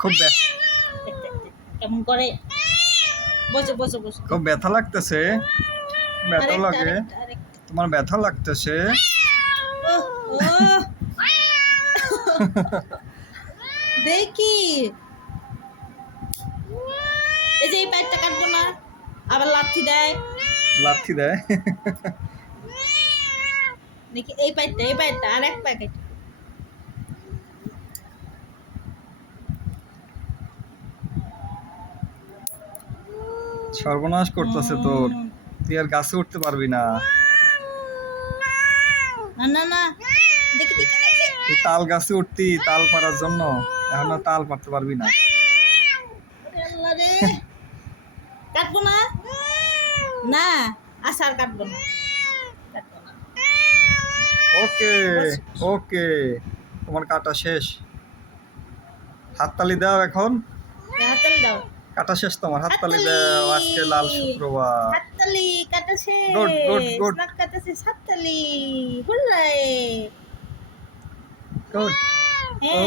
খুব কেমন করে? বসো বসো বসো। খুব ব্যথা লাগতেছে, ব্যথা আরেকটা লাগে, আরেকটা আরেকটা। তোমার ব্যথা লাগতেছে। ওহ, ওহ, দেখি এই যে এই পাইপটা কাটবো না, আবার লাথি দেয়। লাথি দেয়। দেখি এই পাইপটা আর এক প্যাকেট। সর্বনাশ করতেছে তোর, তুই আর গাছে উঠতে পারবি না। না না না, দেখি দেখি দেখি। তুই তাল গাছে উঠতি তাল পাড়ার জন্য, এখন আর তাল পারতে পারবি না। ওরে আল্লাহ রে, কাটবো না, না আসার কাটবো না, কাটবো না। ওকে ওকে, তোমার কাটা শেষ, হাততালি দাও এখন। হাততালি দাও, কাটা শেষ তোমার, হাততালি দাও, আজকে লাল শুক্রবার। হাততালি কাটা শেষ, গুড গুড গুড নাক কাটা শেষ, হাততালি, হুররে। গুড। ও হ্যাঁ